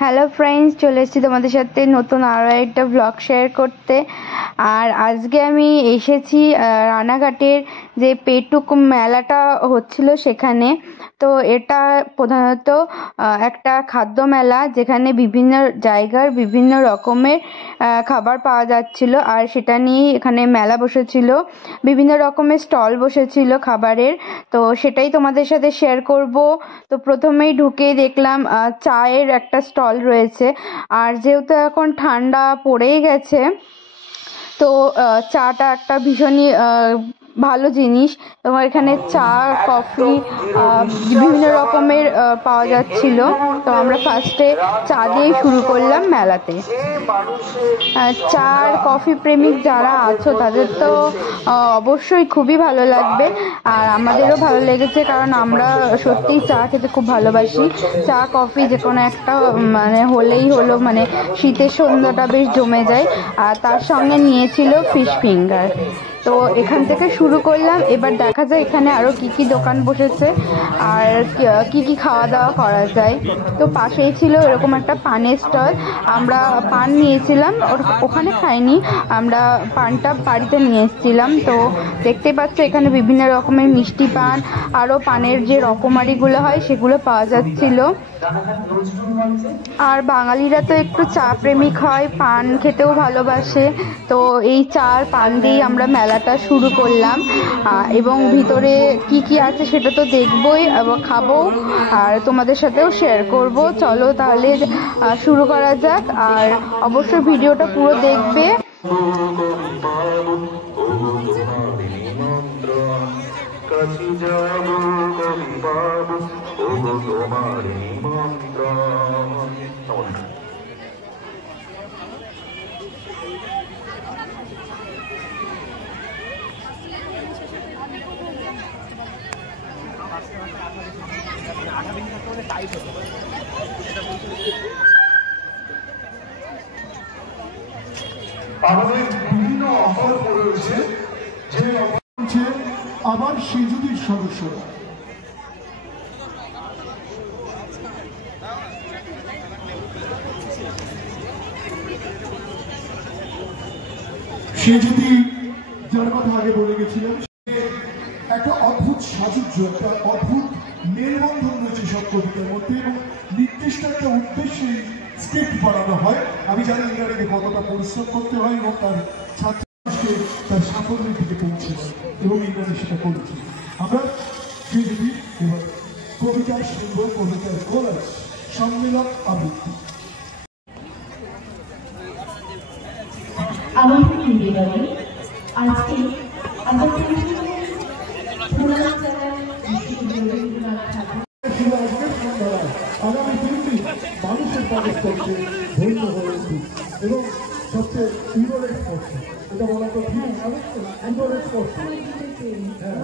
Hello friends, চলে এসেছি তোমাদের সাথে নতুন আরও একটা ব্লগ শেয়ার করতে। আর আজকে আমি এসেছি রানাঘাটের যে পেটুক মেলাটা হচ্ছিল সেখানে। তো এটা প্রধানত একটা খাদ্য মেলা, যেখানে বিভিন্ন জায়গার বিভিন্ন রকমের খাবার পাওয়া যাচ্ছিল, আর সেটা নিয়েই এখানে মেলা বসেছিল। বিভিন্ন রকমের স্টল বসেছিল খাবারের, তো সেটাই তোমাদের সাথে শেয়ার করব। তো প্রথমেই ঢুকেই দেখলাম চায়ের একটা স্টল রয়েছে। আর যেহেতু এখন ঠান্ডা পড়েই গেছে, তো চাটা একটা ভীষণই ভালো জিনিস। তোমার এখানে চা, কফি বিভিন্ন রকমের পাওয়া যাচ্ছিল। তো আমরা ফার্স্টে চা দিয়েই শুরু করলাম মেলাতে। চা আর কফি প্রেমিক যারা আছো তাদের তো অবশ্যই খুবই ভালো লাগবে, আর আমাদেরও ভালো লেগেছে, কারণ আমরা সত্যিই চা খেতে খুব ভালোবাসি। চা কফি যে কোনো একটা মানে হলেই হলো, মানে শীতের সন্ধ্যাটা বেশ জমে যায়। আর তার সঙ্গে নিয়েছিল ফিশ ফিঙ্গার। তো এখান থেকে শুরু করলাম। এবার দেখা যায় এখানে আরও কি কি দোকান বসেছে আর কি কি খাওয়া দাওয়া করা যায়। তো পাশেই ছিল এরকম একটা পানের স্টল। আমরা পান নিয়েছিলাম, ওখানে খাইনি, আমরা পানটা বাড়িতে নিয়ে এসেছিলাম। তো দেখতে পাচ্ছ এখানে বিভিন্ন রকমের মিষ্টি পান, আরও পানের যে রকমারিগুলো হয় সেগুলো পাওয়া যাচ্ছিল। আর বাঙালিরা তো একটু চা প্রেমিক হয়, পান খেতেও ভালোবাসে। তো এই চা আর পান দিয়েই আমরা মেলাটা শুরু করলাম। এবং ভিতরে কি কি আছে সেটা তো দেখবই, খাবো আর তোমাদের সাথেও শেয়ার করব। চলো তাহলে শুরু করা যাক, আর অবশ্যই ভিডিওটা পুরো দেখবে। আমাদের বিভিন্ন অফার রয়েছে, যে অফার হচ্ছে আবার সেজুদির সদস্যরা। সে যদি যার কথা আগে বলে গেছিলাম, একটা অদ্ভুত সাজুজ্য, একটা অদ্ভুত মেলবন্ধন রয়েছে সব কবিতার মধ্যে, এবং নির্দিষ্ট একটা উদ্দেশ্যে স্ক্রিপ্ট বানানো হয়। আমি জানি এখানে কতটা পরিশ্রম করতে হয় এবং তার ছাত্রকে তার সাফল্যের দিকে পৌঁছে, এবং ইংরাজি সেটা করেছে। আমরা সে যদি এবার কবিতার সুন্দর, কবিতার কোরাস সম্মেলন আবৃত্তি। আমাদের পরিবারে আজকে আমাদের আগামী দিনটি মানুষের পারস্পর্শে ধন্য হয়ে উঠুক, এবং সবচেয়ে ইগোরের স্পর্শ, এটা বলা তো ঠিক ইগোরের স্পর্শ। হ্যাঁ,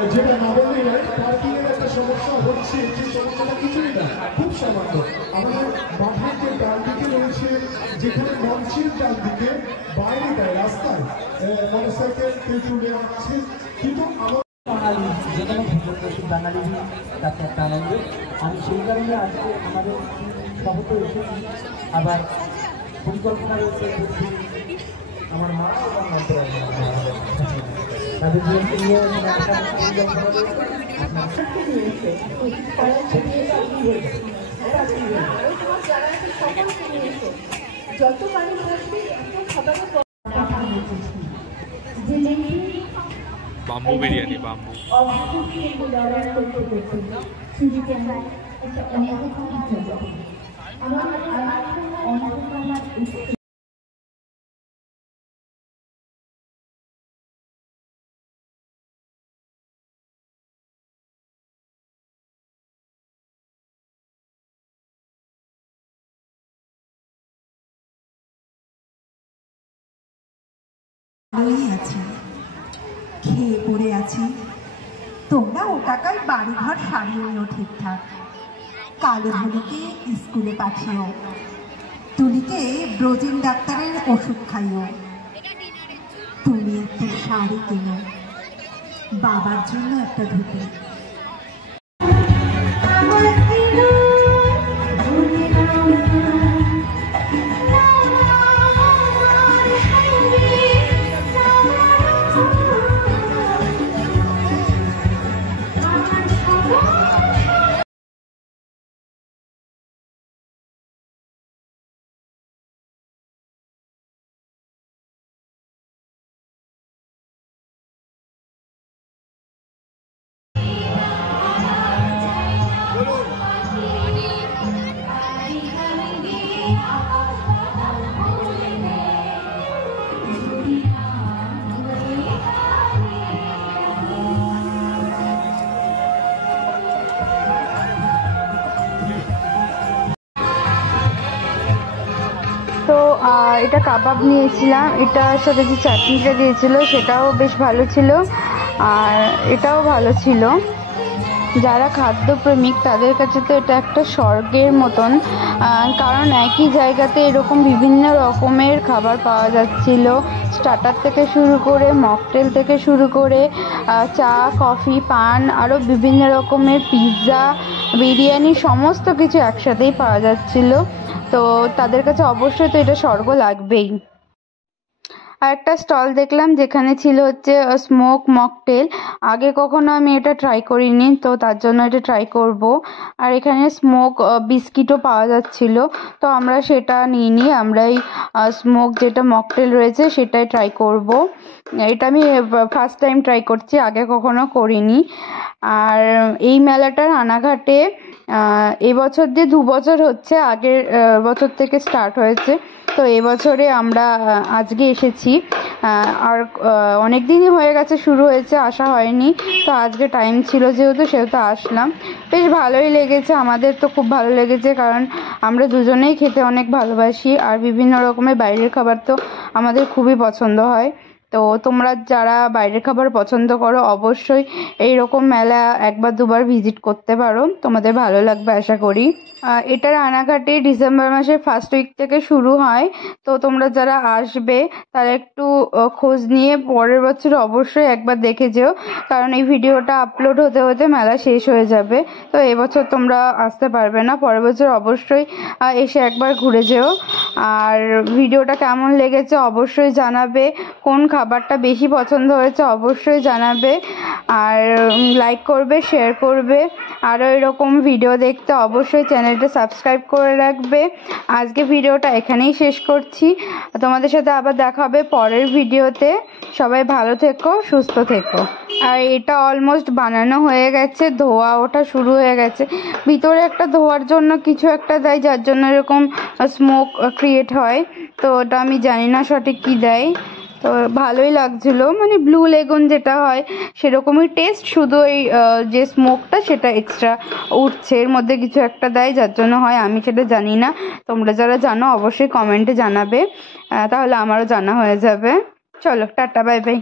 আর যেটা না বললেই নয়, পার্কিং এর একটা সমস্যা হচ্ছে, যে সমস্যাটা কিছুই না, খুব সামান্য। আমাদের মাঠের যে ডান দিকে রয়েছে, যেখানে মঞ্চের ডান দিকে বাইরে দেয় রাস্তায় মোটরসাইকেল কেউ তুলে রাখছে, কিন্তু আমার বাঙালি যে কোনো বাঙালি তাতে একটা আনন্দ। আমি সেই কারণে আজকে আমাদের শহরে এসেছি। আবার পরিকল্পনা রয়েছে আমার মা এবং তাদের নিয়ে যত মানুষ আসবে এত খাবারের বাম্বু বিরিয়ানি, বাম্বু আছি, খেয়ে পড়ে আছি। তোমরা ও টাকায় বাড়িঘর সারিয়ে নিও ঠিকঠাক। কালো ধনুকে স্কুলে পাঠিও, তুলিকে ব্রজিন ডাক্তারের ওষুধ খাইও। তুমি একটা শাড়ি কেনো, বাবার জন্য একটা ধুতি। এটা কাবাব নিয়েছিলাম, এটার সাথে যে চাটনিটা দিয়েছিল সেটাও বেশ ভালো ছিল, আর এটাও ভালো ছিল। যারা খাদ্যপ্রেমিক তাদের কাছে তো এটা একটা স্বর্গের মতন, কারণ একই জায়গাতে এরকম বিভিন্ন রকমের খাবার পাওয়া যাচ্ছিল, স্টার্টার থেকে শুরু করে মকটেল থেকে শুরু করে চা, কফি, পান, আরও বিভিন্ন রকমের পিৎজা, বিরিয়ানি, সমস্ত কিছু একসাথেই পাওয়া যাচ্ছিল। তো তাদের কাছে অবশ্যই তো এটা স্বর্গ লাগবেই। আর একটা স্টল দেখলাম যেখানে ছিল হচ্ছে স্মোক মকটেল। আগে কখনো আমি এটা ট্রাই করিনি, তো তার জন্য এটা ট্রাই করব। আর এখানে স্মোক বিস্কিটও পাওয়া যাচ্ছিল, তো আমরা সেটা নিইনি, আমরা এই স্মোক যেটা মকটেল রয়েছে সেটাই ট্রাই করব। এটা আমি ফার্স্ট টাইম ট্রাই করছি, আগে কখনো করিনি। আর এই মেলাটা রানাঘাটে এবছর যে 2 বছর হচ্ছে, আগের বছর থেকে স্টার্ট হয়েছে, তো এবছরে আমরা আজকে এসেছি। আর অনেক দিনই হয়ে গেছে শুরু হয়েছে, আসা হয়নি, তো আজকে টাইম ছিল সেহেতু আসলাম। বেশ ভালোই লেগেছে, আমাদের তো খুব ভালো লেগেছে, কারণ আমরা দুজনেই খেতে অনেক ভালোবাসি, আর বিভিন্ন রকমের বাইরের খাবার তো আমাদের খুবই পছন্দ হয়। তো তোমরা যারা বাইরের খাবার পছন্দ করো অবশ্যই এইরকম মেলা 1-2বার ভিজিট করতে পারো, তোমাদের ভালো লাগবে আশা করি। এটা রানাঘাটে ডিসেম্বর মাসের ফার্স্ট উইক থেকে শুরু হয়, তো তোমরা যারা আসবে তারা একটু খোঁজ নিয়ে পরের বছর অবশ্যই একবার দেখে যেও, কারণ এই ভিডিওটা আপলোড হতে হতে মেলা শেষ হয়ে যাবে, তো এবছর তোমরা আসতে পারবে না, পরের বছর অবশ্যই এসে একবার ঘুরে যেও। আর ভিডিওটা কেমন লেগেছে অবশ্যই জানাবে, কোন খাবারটা বেশি পছন্দ হয়েছে অবশ্যই জানাবে, আর লাইক করবে, শেয়ার করবে। আরও এরকম ভিডিও দেখতে অবশ্যই চ্যানেলটা সাবস্ক্রাইব করে রাখবে। আজকে ভিডিওটা এখানেই শেষ করছি, তোমাদের সাথে আবার দেখা হবে পরের ভিডিওতে। সবাই ভালো থেকো, সুস্থ থেকো। আর এটা অলমোস্ট বানানো হয়ে গেছে, ধোয়া ওঠা শুরু হয়ে গেছে, ভিতরে একটা ধোয়ার জন্য কিছু একটা দেয়, যার জন্য এরকম স্মোক ক্রিয়েট হয়, তো ওটা আমি জানি না সঠিক কী দেয়। তো ভালোই লাগছিল, মানে ব্লু লেগুন যেটা হয় সেরকমই টেস্ট, শুধু এই যে স্মোকটা সেটা এক্সট্রা উঠছে, এর মধ্যে কিছু একটা দেয় যার জন্য হয়, আমি সেটা জানি না। তোমরা যারা জানো অবশ্যই কমেন্টে জানাবে, তাহলে আমারও জানা হয়ে যাবে। চলো টাটা, বাই বাই।